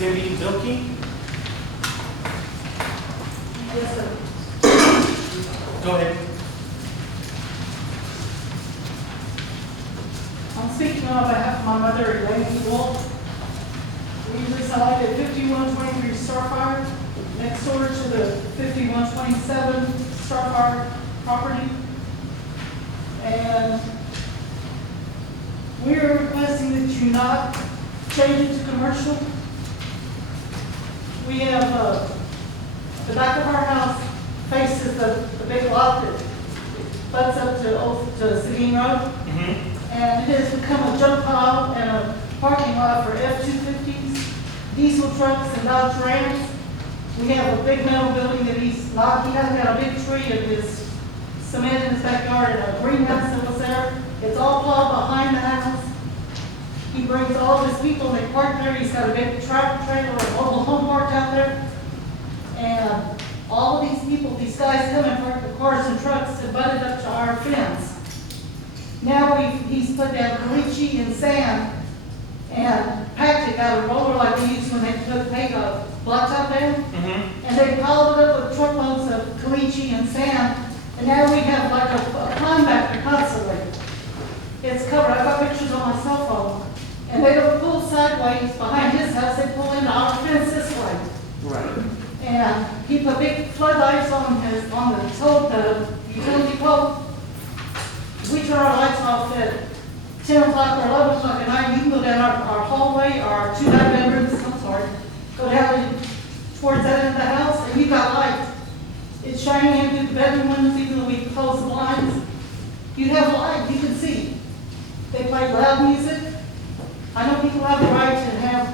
Cindy Milky. Yes, sir. Go ahead. I'm speaking on behalf of my mother, Elaine Wolf. We reside at 5123 Starfire, next door to the 5127 Starfire property. And we are requesting that you not change it to commercial. We have, the back of our house faces the big lot that butts up to Seguin Road. And it has become a junk pile and a parking lot for F-250s, diesel trucks, and Dodge Rams. We have a big metal building that he hasn't got a big tree of his cement in his backyard and a greenhouse that was there. It's all plowed behind the house. He brings all of his people and they park there. He's got a big tractor trailer or mobile home parked out there. And all of these people, these guys come and park the cars and trucks and butted up to our fence. Now he's put down caliche and sand and packed it out of a roller like they used when they take a blacktop down. And they piled it up with truckloads of caliche and sand. And now we have like a pond back there constantly. It's covered. I've got pictures on my cell phone. And they don't pull sideways behind his house. They pull into our fence this way. Right. And he put big floodlights on the utility pole. We turn our lights off at 10 o'clock or 11 o'clock at night. You can go down our hallway, our two bedrooms, go down towards that end of the house, and you've got light. It's shining in through the bedroom windows, even though we close the blinds. You have light, you can see. They play loud music. I know people have the right to have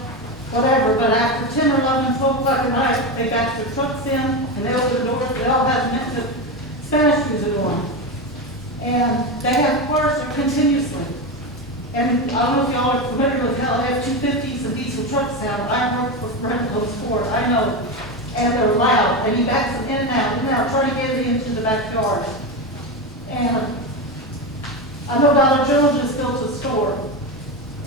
whatever, but after 10 or 11, 12 o'clock at night, they back their trucks in, and they open the doors. They all have Spanish music on. And they have cars there continuously. And I don't know if y'all are familiar with how F-250s and diesel trucks sound. I worked for Brentwood's Ford, I know. And they're loud, and he backs them in and out, trying to get it into the backyard. And I know Dollar General just built a store.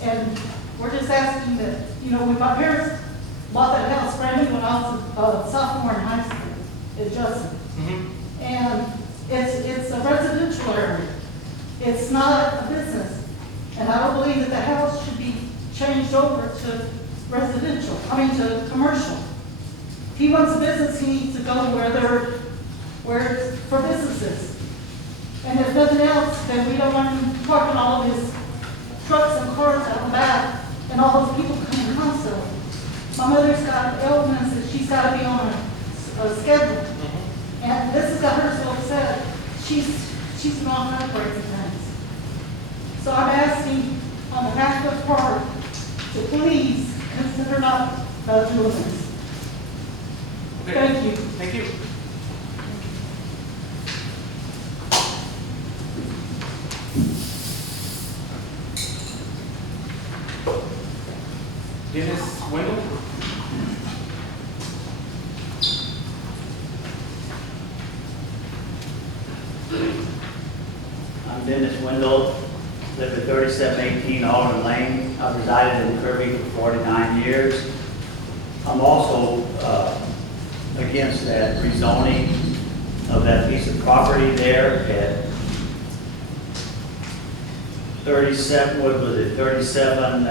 And we're just asking that, my parents bought that house brand new when I was a sophomore in high school in Justin. And it's a residential area. It's not a business. And I don't believe that the house should be changed over to to commercial. If he wants a business, he needs to go where it's for businesses. And if nothing else, then we don't want him parking all of his trucks and cars out the back and all those people coming constantly. My mother's got ailments that she's got to be on a schedule. And this has got her so upset. She's been on heartbreak at times. So I'm asking on behalf of the park to please consider not doing this. Okay. Thank you. Thank you. Dennis Wendell. I'm Dennis Wendell, live at 3718 Alden Lane. I've resided in Kirby for 49 years. I'm also against that rezoning of that piece of property there at 37, what was it, 37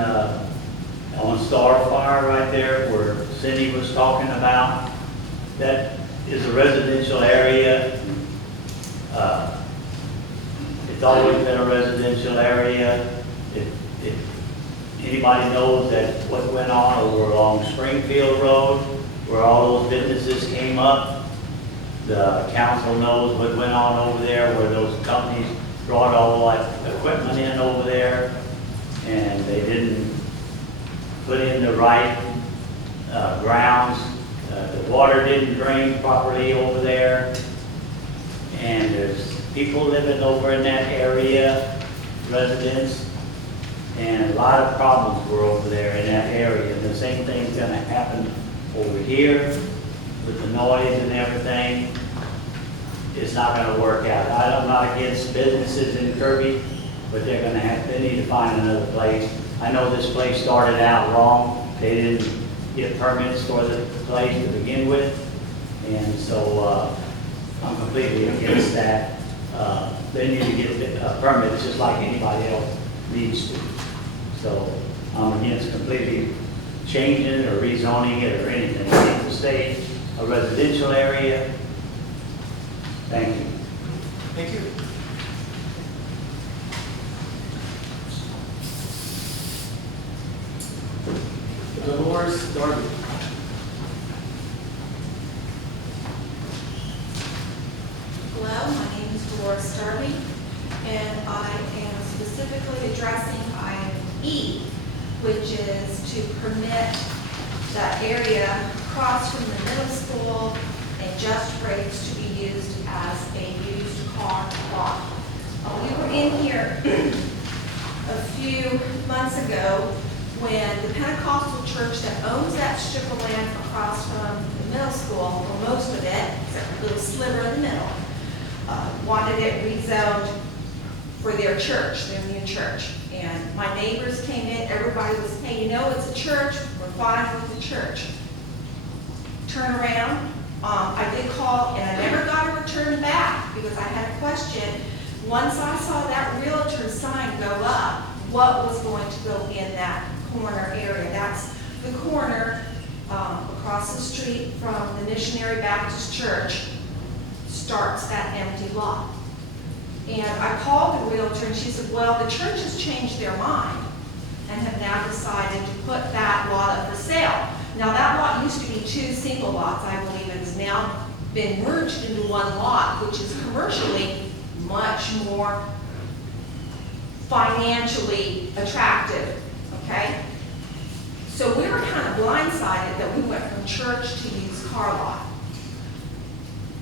on Starfire right there where Cindy was talking about. That is a residential area. It's always been a residential area. If anybody knows that what went on over along Springfield Road, where all those businesses came up, the council knows what went on over there, where those companies brought all that equipment in over there, and they didn't put in the right grounds. The water didn't drain properly over there, and there's people living over in that area, residents, and a lot of problems were over there in that area. And the same thing's going to happen over here with the noise and everything. It's not going to work out. I'm not against businesses in Kirby, but they need to find another place. I know this place started out wrong. They didn't get permits for the place to begin with. And so, I'm completely against that. They need to get permits just like anybody else needs to. So I'm against completely changing or rezoning it or anything. It needs to stay a residential area. Thank you. Thank you. Dolores Darby. Hello, my name is Dolores Darby, and I am specifically addressing item E, which is to permit the area across from the middle school and Just Rates to be used as a used car lot. We were in here a few months ago when the Pentecostal church that owns that strip of land across from the middle school, or most of it, except a little sliver in the middle, wanted it rezoned for their church, their new church. And my neighbors came in, everybody was, hey, you know, it's a church, we're fine with the church. Turn around, I did call and I never got a return back because I had a question. Once I saw that realtor sign go up, what was going to go in that corner area? That's the corner across the street from the Missionary Baptist Church starts that empty lot. And I called the realtor and she said, well, the church has changed their mind and have now decided to put that lot up for sale. Now that lot used to be 2 single lots, I believe, and has now been merged into 1 lot, which is commercially much more financially attractive, okay? So we were kind of blindsided that we went from church to used car lot.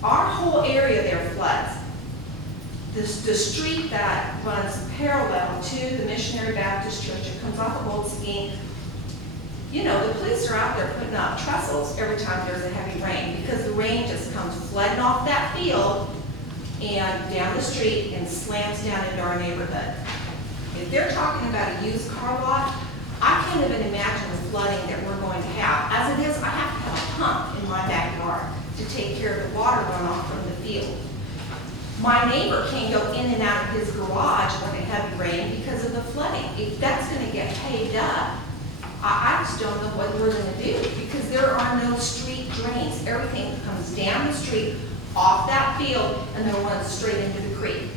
Our whole area there floods. The street that runs parallel to the Missionary Baptist Church, it comes off of Old Seguin. You know, the police are out there putting up trestles every time there's a heavy rain because the rain just comes flooding off that field and down the street and slams down into our neighborhood. If they're talking about a used car lot, I can't even imagine the flooding that we're going to have. As it is, I have to have a pump in my backyard to take care of the water runoff from the field. My neighbor can't go in and out of his garage when a heavy rain because of the flooding. If that's going to get paved up, I just don't know what we're going to do because there are no street drains. Everything comes down the street, off that field, and then runs straight into the creek.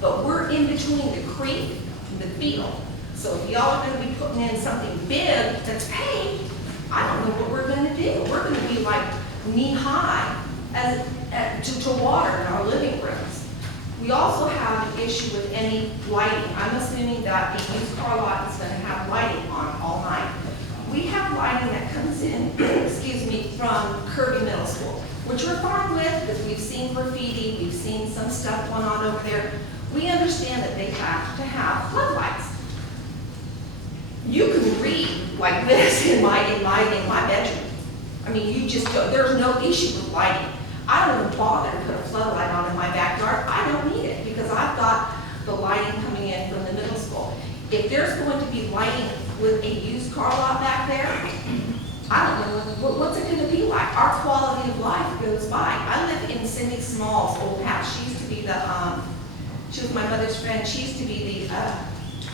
But we're in between the creek and the field. So if y'all are going to be putting in something big that's paved, I don't know what we're going to do. We're going to be like knee-high to water in our living rooms. We also have an issue with any lighting. I'm assuming that the used car lot is going to have lighting on all night. We have lighting that comes in, excuse me, from Kirby Middle School, which we're fine with because we've seen graffiti, we've seen some stuff going on over there. We understand that they have to have floodlights. You can read like this in my bedroom. I mean, you just don't, there's no issue with lighting. I don't even bother to put a floodlight on in my backyard. I don't need it because I've got the lighting coming in from the middle school. If there's going to be lighting with a used car lot back there, I don't know what's it going to be like. Our quality of life goes by. I live in Cindy Small's old house. She used to be she was my mother's friend. She used to be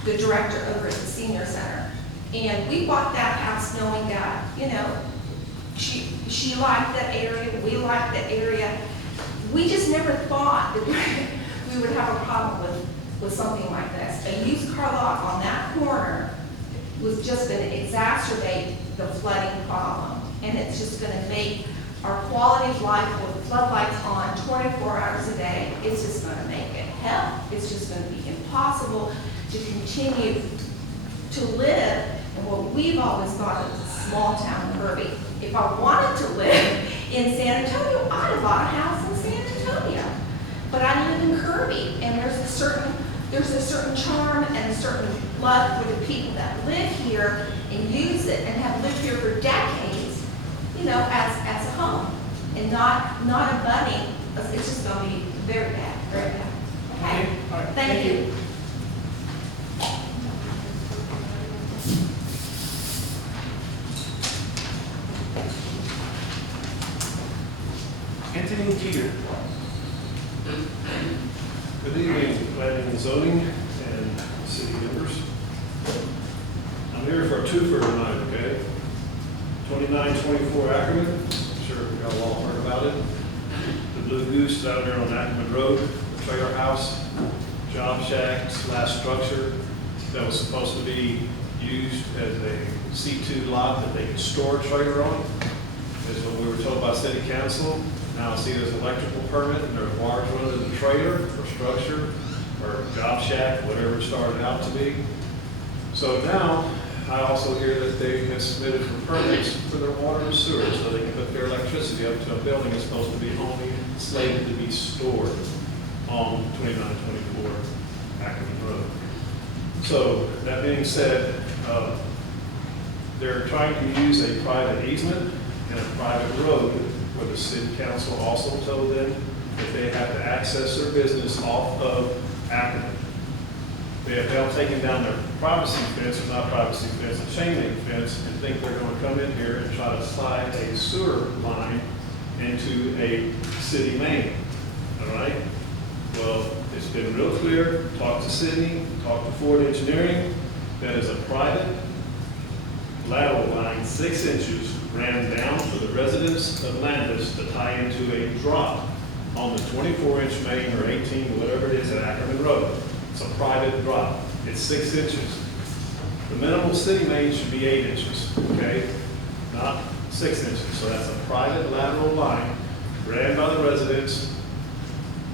the director over at the senior center. And we bought that house knowing that, you know, she liked that area, we liked that area. We just never thought that we would have a problem with something like this. A used car lot on that corner was just going to exacerbate the flooding problem. And it's just going to make our quality of life with floodlights on 24 hours a day, it's just going to make it hell. It's just going to be impossible to continue to live in what we've always thought of as a small town Kirby. If I wanted to live in San Antonio, I'd have bought a house in San Antonio. But I live in Kirby, and there's a certain charm and a certain love for the people that live here and use it and have lived here for decades, you know, as a home. And not a budding, it's just going to be very bad, very bad. Okay? All right. Thank you. Zoning and city members. I'm here for a twofer tonight, okay? 2924 Ackerman, I'm sure y'all all heard about it. The Blue Goose down there on Ackerman Road, the trailer house, job shack / structure that was supposed to be used as a C2 lot that they could store a trailer on, is what we were told by city council. Now I see there's an electrical permit and there's wires running to the trailer for structure or job shack, whatever it started out to be. So now I also hear that they have submitted for permits for their water and sewer so they can put their electricity up to a building that's supposed to be only slated to be stored on 2924 Ackerman Road. So that being said, they're trying to use a private easement and a private road where the city council also told them that they have to access their business off of Ackerman. They have now taken down their privacy fence, or not privacy fence, a chain link fence, and think they're going to come in here and try to slide a sewer line into a city main, all right? Well, it's been real clear, talk to Sydney, talk to Ford Engineering, that is a private lateral line, 6 inches, ran down for the residents of Landis to tie into a drop on the 24-inch main or 18, whatever it is at Ackerman Road. It's a private drop. It's 6 inches. The minimum city main should be 8 inches, okay? Not 6 inches. So that's a private lateral line ran by the residents.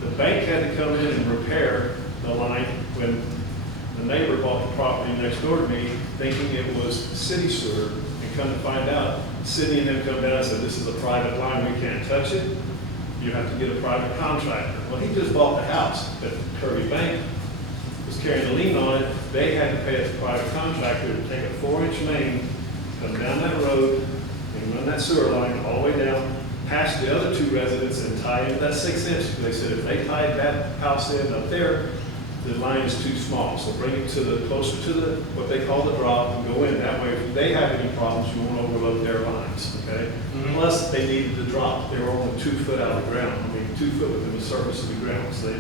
The bank had to come in and repair the line when the neighbor bought the property next door to me, thinking it was city sewer, and come to find out, Sydney and them come down and said, this is a private line, we can't touch it. You have to get a private contractor. Well, he just bought the house, but Kirby Bank was carrying the lien on it. They had to pay a private contractor to take a 4-inch main, come down that road, and run that sewer line all the way down, past the other 2 residents and tie into that 6 inch. They said if they tied that house in up there, the line is too small. So bring it to the, closer to the, what they call the drop, and go in. That way, if they have any problems, you won't overload their lines, okay? Plus, they needed the drop. They were only 2 foot out of the ground. I mean, 2 foot within the surface of the ground. So they